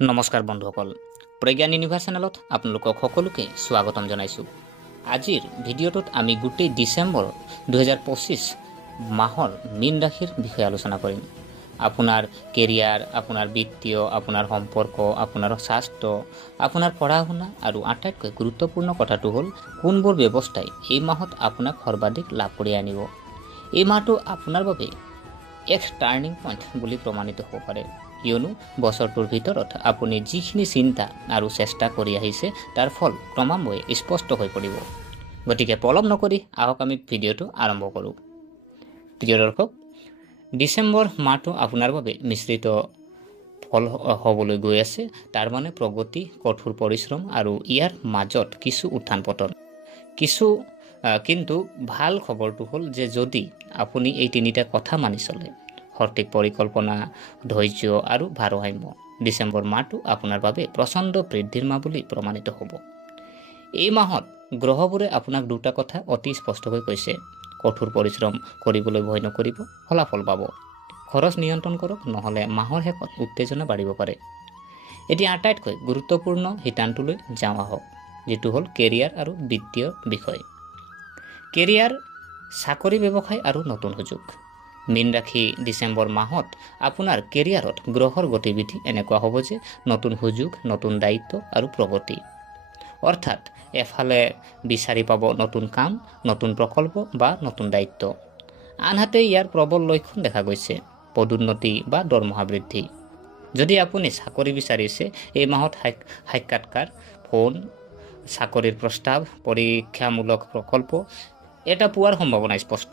নমস্কাৰ বন্ধুসকল, প্ৰজ্ঞান ইউনিভাৰ্ছ চেনেলত আপোনালোকক সকলোকে স্বাগতম জনাইছোঁ। আজিৰ ভিডিঅ'টোত আমি গোটেই ডিচেম্বৰ 2025 মাহৰ মীন ৰাশিৰ বিষয়ে আলোচনা কৰিম। আপোনাৰ কেৰিয়াৰ, আপোনাৰ বিত্তীয়, আপোনাৰ সম্পৰ্ক, আপোনাৰ স্বাস্থ্য, আপোনাৰ পঢ়া শুনা আৰু আটাইতকৈ গুৰুত্বপূৰ্ণ কথাটো হ'ল কোনবোৰ ব্যৱস্থাই এই মাহত আপোনাক সৰ্বাধিক লাভ কৰি আনিব। এই মাহটো আপোনাৰ বাবে এক টাৰ্ণিং পইণ্ট বুলি প্ৰমাণিত হ'ব পাৰে, কিয়নো বছৰটোৰ ভিতৰত আপুনি যিখিনি চিন্তা আৰু চেষ্টা কৰি আহিছে তাৰ ফল ক্ৰমান্বয়ে স্পষ্ট হৈ পৰিব। গতিকে পলম নকৰি আহক আমি ভিডিঅ'টো আৰম্ভ কৰোঁ। প্ৰিয় দৰ্শক, ডিচেম্বৰ মাহটো আপোনাৰ বাবে মিশ্ৰিত ফল হ'বলৈ গৈ আছে। তাৰ মানে প্ৰগতি, কঠোৰ পৰিশ্ৰম আৰু ইয়াৰ মাজত কিছু উত্থান পতন। কিন্তু ভাল খবৰটো হ'ল যে যদি আপুনি এই তিনিটা কথা মানি চলে, সঠিক পৰিকল্পনা, ধৈৰ্য আৰু ভাৰসাম্য, ডিচেম্বৰ মাহটো আপোনাৰ বাবে প্ৰচণ্ড বৃদ্ধিৰ মাহ বুলি প্ৰমাণিত হ'ব। এই মাহত গ্ৰহবোৰে আপোনাক দুটা কথা অতি স্পষ্টকৈ কৈছে: কঠোৰ পৰিশ্ৰম কৰিবলৈ ভয় নকৰিব, ফলাফল পাব। খৰচ নিয়ন্ত্ৰণ কৰক, নহ'লে মাহৰ শেষত উত্তেজনা বাঢ়িব পাৰে। এতিয়া আটাইতকৈ গুৰুত্বপূৰ্ণ সিদ্ধান্তলৈ যাওঁ আহক, যিটো হ'ল কেৰিয়াৰ আৰু বিত্তীয় বিষয়। কেৰিয়াৰ, চাকৰি, ব্যৱসায় আৰু নতুন সুযোগ। মীন ৰাশি, ডিচেম্বৰ মাহত আপোনাৰ কেৰিয়াৰত গ্ৰহৰ গতিবিধি এনেকুৱা হ'ব যে নতুন সুযোগ, নতুন দায়িত্ব আৰু প্ৰগতি। অৰ্থাৎ এফালে বিচাৰি পাব নতুন কাম, নতুন প্ৰকল্প বা নতুন দায়িত্ব। আনহাতে ইয়াৰ প্ৰবল লক্ষণ দেখা গৈছে পদোন্নতি বা দৰমহা বৃদ্ধি। যদি আপুনি চাকৰি বিচাৰিছে, এই মাহত সাক্ষাৎকাৰ, ফোন, চাকৰিৰ প্ৰস্তাৱ, পৰীক্ষামূলক প্ৰকল্প এটা পোৱাৰ সম্ভাৱনা স্পষ্ট।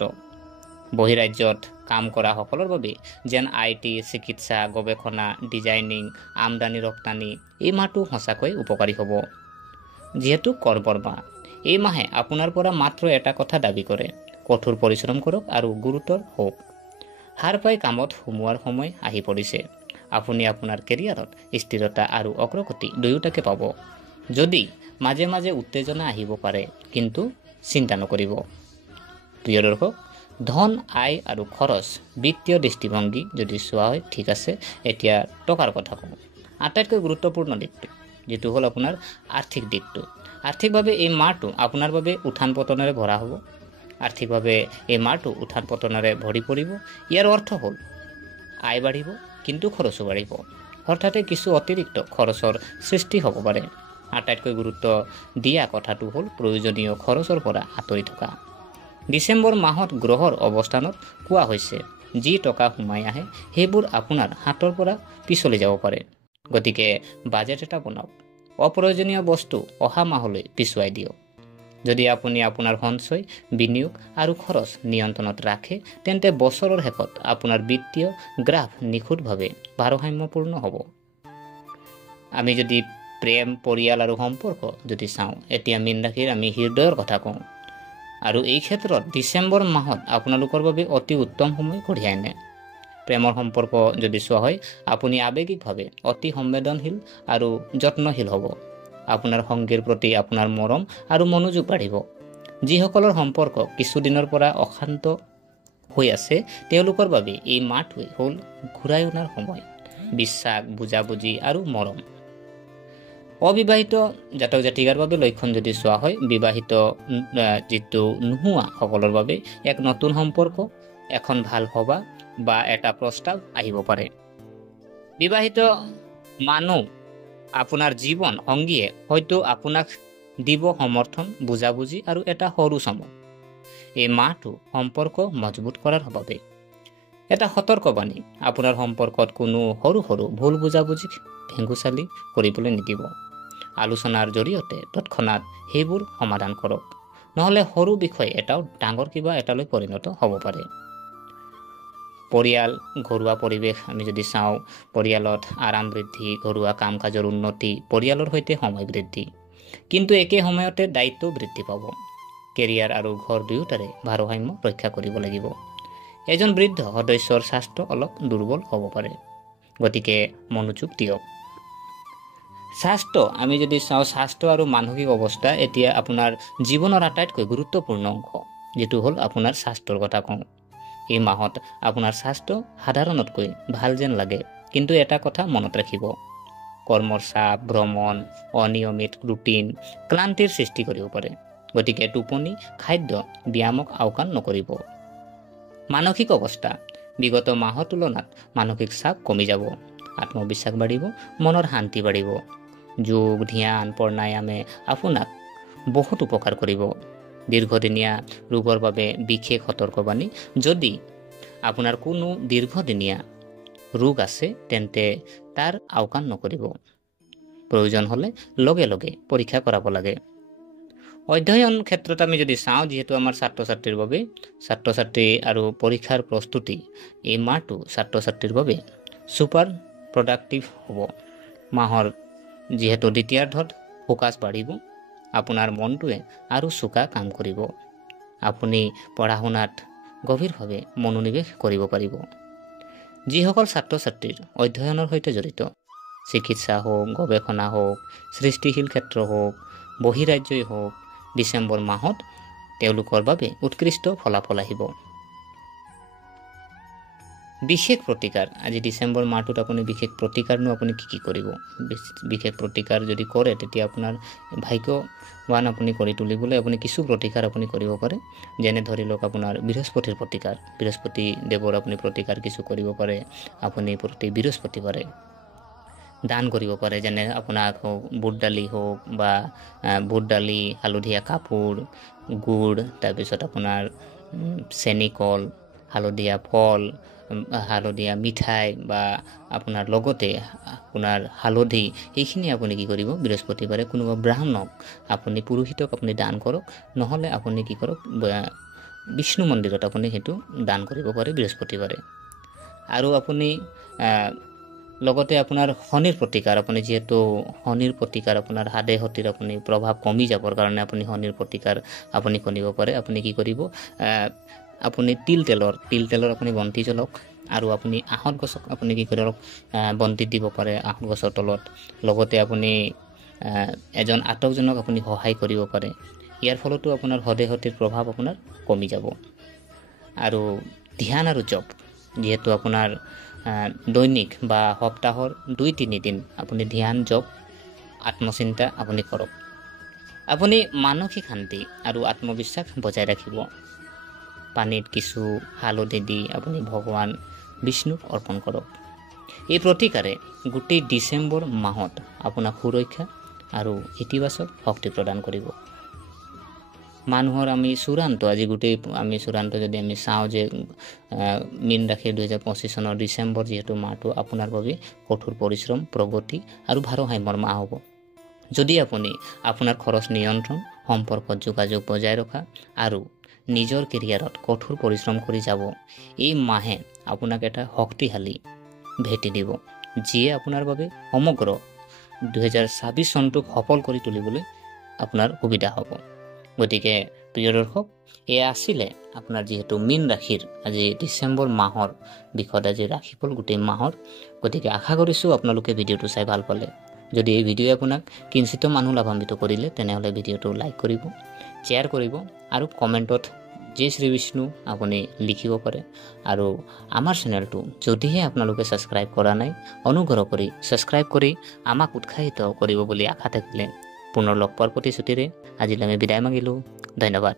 বহিৰাজ্যত কাম কৰা সকলৰ বাবে যেন IT, চিকিৎসা, গৱেষণা, ডিজাইনিং, আমদানি ৰপ্তানি, এই মাহটো সঁচাকৈ উপকাৰী হ'ব। যিহেতু কৰ্মৰ মাহ, এই মাহে আপোনাৰ পৰা মাত্ৰ এটা কথা দাবী কৰে: কঠোৰ পৰিশ্ৰম কৰক আৰু গুৰুতৰ হওক। হাৰ পাই কামত সোমোৱাৰ সময় আহি পৰিছে। আপুনি আপোনাৰ কেৰিয়াৰত স্থিৰতা আৰু অগ্ৰগতি দুয়োটাকে পাব। যদি মাজে মাজে উত্তেজনা আহিব পাৰে, কিন্তু চিন্তা নকৰিব। প্ৰিয় দৰ্শক, ধন, আয় আৰু খৰচ, বিত্তীয় দৃষ্টিভংগী যদি চোৱা হয়, ঠিক আছে। এতিয়া টকাৰ কথা কওঁ। আটাইতকৈ গুৰুত্বপূৰ্ণ দিশটো, যিটো হ'ল আপোনাৰ আৰ্থিক দিশটো। আৰ্থিকভাৱে এই মাহটো আপোনাৰ বাবে উত্থান পতনেৰে ভৰা হ'ব। আৰ্থিকভাৱে এই মাহটো উত্থান পতনেৰে ভৰি পৰিব। ইয়াৰ অৰ্থ হ'ল আয় বাঢ়িব, কিন্তু খৰচো বাঢ়িব। হঠাতে কিছু অতিৰিক্ত খৰচৰ সৃষ্টি হ'ব পাৰে। আটাইতকৈ গুৰুত্ব দিয়া কথাটো হ'ল প্ৰয়োজনীয় খৰচৰ পৰা আঁতৰি থকা। ডিচেম্বৰ মাহত গ্ৰহৰ অৱস্থানত কোৱা হৈছে, যি টকা সোমাই আহে সেইবোৰ আপোনাৰ হাতৰ পৰা পিছলি যাব পাৰে। গতিকে বাজেট এটা বনাওক। অপ্ৰয়োজনীয় বস্তু অহা মাহলৈ পিছুৱাই দিয়ক। যদি আপুনি আপোনাৰ সঞ্চয়, বিনিয়োগ আৰু খৰচ নিয়ন্ত্ৰণত ৰাখে, তেন্তে বছৰৰ শেষত আপোনাৰ বিত্তীয় গ্ৰাফ নিখুঁতভাৱে ভাৰসাম্যপূৰ্ণ হ'ব। আমি যদি প্ৰেম, পৰিয়াল আৰু সম্পৰ্ক যদি চাওঁ, এতিয়া মীন ৰাশিৰ আমি হৃদয়ৰ কথা কওঁ। আৰু এই ক্ষেত্ৰত ডিচেম্বৰ মাহত আপোনালোকৰ বাবে অতি উত্তম সময় কঢ়িয়াই আনে। প্ৰেমৰ সম্পৰ্ক যদি চোৱা হয়, আপুনি আৱেগিকভাৱে অতি সংবেদনশীল আৰু যত্নশীল হ'ব। আপোনাৰ সংগীৰ প্ৰতি আপোনাৰ মৰম আৰু মনোযোগ বাঢ়িব। যিসকলৰ সম্পৰ্ক কিছুদিনৰ পৰা অশান্ত হৈ আছে, তেওঁলোকৰ বাবে এই মাহটোৱে হ'ল ঘূৰাই অনাৰ সময়। বিশ্বাস, বুজাবুজি আৰু মৰম। অবিবাহিত জাতক জাতিকাৰ বাবে লক্ষণ যদি চোৱা হয়, বিবাহিত যিটো নোহোৱা সকলৰ বাবে এক নতুন সম্পৰ্ক, এখন ভাল সভা বা এটা প্ৰস্তাৱ আহিব পাৰে। বিবাহিত মানুহ, আপোনাৰ জীৱন সংগীয়ে হয়তো আপোনাক দিব সমৰ্থন, বুজাবুজি আৰু এটা সৰু চমক। এই মাহটো সম্পৰ্ক মজবুত কৰাৰ বাবে এটা সতৰ্কবাণী। আপোনাৰ সম্পৰ্কত কোনো সৰু সৰু ভুল বুজাবুজি ভেঙুচালি কৰিবলৈ নিদিব। আলোচনাৰ জৰিয়তে তৎক্ষণাত সেইবোৰ সমাধান কৰক, নহ'লে সৰু বিষয় এটাও ডাঙৰ কিবা এটালৈ পৰিণত হ'ব পাৰে। পৰিয়াল, ঘৰুৱা পৰিৱেশ আমি যদি চাওঁ, পৰিয়ালত আৰাম বৃদ্ধি, ঘৰুৱা কাম কাজৰ উন্নতি, পৰিয়ালৰ সৈতে সময় বৃদ্ধি। কিন্তু একে সময়তে দায়িত্বও বৃদ্ধি পাব। কেৰিয়াৰ আৰু ঘৰ দুয়োটাৰে ভাৰসাম্য ৰক্ষা কৰিব লাগিব। এজন বৃদ্ধ সদস্যৰ স্বাস্থ্য অলপ দুৰ্বল হ'ব পাৰে, গতিকে মনোযোগ দিয়ক। স্বাস্থ্য আমি যদি চাওঁ, স্বাস্থ্য আৰু মানসিক অৱস্থা এতিয়া আপোনাৰ জীৱনৰ আটাইতকৈ গুৰুত্বপূৰ্ণ অংশ, যিটো হ'ল আপোনাৰ স্বাস্থ্যৰ কথা কওঁ। এই মাহত আপোনাৰ স্বাস্থ্য সাধাৰণতকৈ ভাল যেন লাগে, কিন্তু এটা কথা মনত ৰাখিব, কৰ্মৰ চাপ, ভ্ৰমণ, অনিয়মিত ৰুটিন ক্লান্তিৰ সৃষ্টি কৰিব পাৰে। গতিকে টোপনি, খাদ্য, ব্যায়ামক আওকাণ নকৰিব। মানসিক অৱস্থা বিগত মাহৰ তুলনাত মানসিক চাপ কমি যাব, আত্মবিশ্বাস বাঢ়িব, মনৰ শান্তি বাঢ়িব। যোগ, ধ্যান, প্ৰাণায়ামে আপোনাক বহুত উপকাৰ কৰিব। দীৰ্ঘদিনীয়া ৰোগৰ বাবে বিশেষ সতৰ্কবাণী: যদি আপোনাৰ কোনো দীৰ্ঘদিনীয়া ৰোগ আছে তেন্তে তাৰ আওকাণ নকৰিব। প্ৰয়োজন হ'লে লগে লগে পৰীক্ষা কৰাব লাগে। অধ্যয়ন ক্ষেত্ৰত আমি যদি চাওঁ, যিহেতু আমাৰ ছাত্ৰ ছাত্ৰীৰ বাবে আৰু পৰীক্ষাৰ প্ৰস্তুতি, এই মাহটো ছাত্ৰ ছাত্ৰীৰ বাবে ছুপাৰ প্ৰডাক্টিভ হ'ব। মাহৰ যিহেতু দ্বিতীয়াৰ্ধত ফোকাছ বাঢ়িব, আপোনাৰ মনটোৱে আৰু চোকা কাম কৰিব। আপুনি পঢ়া শুনাত গভীৰভাৱে মনোনিৱেশ কৰিব পাৰিব। যিসকল ছাত্ৰ ছাত্ৰীৰ অধ্যয়নৰ সৈতে জড়িত, চিকিৎসা হওক, গৱেষণা হওক, সৃষ্টিশীল ক্ষেত্ৰ হওক, বহিৰাজ্যই হওক, ডিচেম্বৰ মাহত তেওঁলোকৰ বাবে উৎকৃষ্ট ফলাফল আহিব। বিশেষ প্ৰতিকাৰ: আজি ডিচেম্বৰ মাহটোত আপুনি বিশেষ প্ৰতিকাৰনো আপুনি কি কৰিব? বিশেষ প্ৰতিকাৰ যদি কৰে তেতিয়া আপোনাৰ ভাগ্যৱান আপুনি কৰি তুলিবলৈ আপুনি কিছু প্ৰতিকাৰ আপুনি কৰিব পাৰে। যেনে ধৰি লওক আপোনাৰ বৃহস্পতিৰ প্ৰতিকাৰ, বৃহস্পতি দেৱৰ আপুনি প্ৰতিকাৰ কিছু কৰিব পাৰে। আপুনি প্ৰতি বৃহস্পতিবাৰে দান কৰিব পাৰে। যেনে আপোনাক বুট দালি হওক বা বুট দালি, হালধীয়া কাপোৰ, গুড়, তাৰপিছত আপোনাৰ চেনি কল, হালধীয়া ফল, হালধীয়া মিঠাই বা আপোনাৰ লগতে আপোনাৰ হালধি, এইখিনি আপুনি কি কৰিব, বৃহস্পতিবাৰে কোনোবা ব্ৰাহ্মণক আপুনি, পুৰোহিতক আপুনি দান কৰক। নহ'লে আপুনি কি কৰক, বিষ্ণু মন্দিৰত আপুনি সেইটো দান কৰিব পাৰে বৃহস্পতিবাৰে। আৰু আপুনি লগতে আপোনাৰ শনিৰ প্ৰতিকাৰ, আপুনি যিহেতু শনিৰ প্ৰতিকাৰ আপোনাৰ হাদে হতিৰ আপুনি প্ৰভাৱ কমি যাবৰ কাৰণে আপুনি শনিৰ প্ৰতিকাৰ আপুনি কৰিব পাৰে। আপুনি কি কৰিব, আপুনি তিল তেলৰ আপুনি বন্তি জ্বলক। আৰু আপুনি আহঁত গছক আপুনি কি কৰক, বন্তি দিব পাৰে আহঁত গছৰ তলত। লগতে আপুনি এজন আটকজনক আপুনি সহায় কৰিব পাৰে। ইয়াৰ ফলতো আপোনাৰ হদে হতিৰ প্ৰভাৱ আপোনাৰ কমি যাব। আৰু ধ্যান আৰু জপ, যিহেতু আপোনাৰ দৈনিক বা সপ্তাহৰ 2-3 দিন আপুনি ধ্যান, জপ, আত্মচিন্তা আপুনি কৰক। আপুনি মানসিক শান্তি আৰু আত্মবিশ্বাস বজাই ৰাখিব। পানীত কিছু হালধি দি আপুনি ভগৱান বিষ্ণুক অৰ্পণ কৰক। এই প্ৰতিকাৰে গোটেই ডিচেম্বৰ মাহত আপোনাক সুৰক্ষা আৰু ইতিবাচক শক্তি প্ৰদান কৰিব। মানুহৰ আমি চূড়ান্ত, আজি গোটেই আমি চূড়ান্ত যদি আমি চাওঁ যে মীন ৰাশিৰ 2025 চনৰ ডিচেম্বৰ যিহেতু মাহটো আপোনাৰ বাবে কঠোৰ পৰিশ্ৰম, প্ৰগতি আৰু ভাৰসাম্যৰ মাহ হ'ব। যদি আপুনি আপোনাৰ খৰচ নিয়ন্ত্ৰণ, সম্পৰ্কত যোগাযোগ বজাই ৰখা আৰু নিজৰ কেৰিয়াৰত কঠোৰ পৰিশ্ৰম কৰি যাব, এই মাহে আপোনাক এটা শক্তিশালী ভেটি দিব, যিয়ে আপোনাৰ বাবে সমগ্ৰ 2026 চনটোক সফল কৰি তুলিবলৈ আপোনাৰ সুবিধা হ'ব। গতিকে প্ৰিয় দৰ্শক, এয়া আছিলে আপোনাৰ যিহেতু মীন ৰাশিৰ আজি ডিচেম্বৰ মাহৰ বিষয়ত আজি ৰাশিফল গোটেই মাহৰ। গতিকে আশা কৰিছোঁ আপোনালোকে ভিডিঅ'টো চাই ভাল পালে। যদি এই ভিডিঅ'ই আপোনাক কিঞ্চিত মানুহ লাভান্বিত কৰিলে তেনেহ'লে ভিডিঅ'টো লাইক কৰিব, শ্বেয়াৰ কৰিব আৰু কমেণ্টত জয় শ্ৰী বিষ্ণু আপুনি লিখিব পাৰে। আৰু আমাৰ চেনেলটো যদিহে আপোনালোকে ছাবস্ক্ৰাইব কৰা নাই, অনুগ্ৰহ কৰি ছাবস্ক্ৰাইব কৰি আমাক উৎসাহিত কৰিব বুলি আশা থাকিলে পুনৰ লগ পোৱাৰ প্ৰতিশ্ৰুতিৰে আজিলৈ আমি বিদায় মাগিলোঁ। ধন্যবাদ।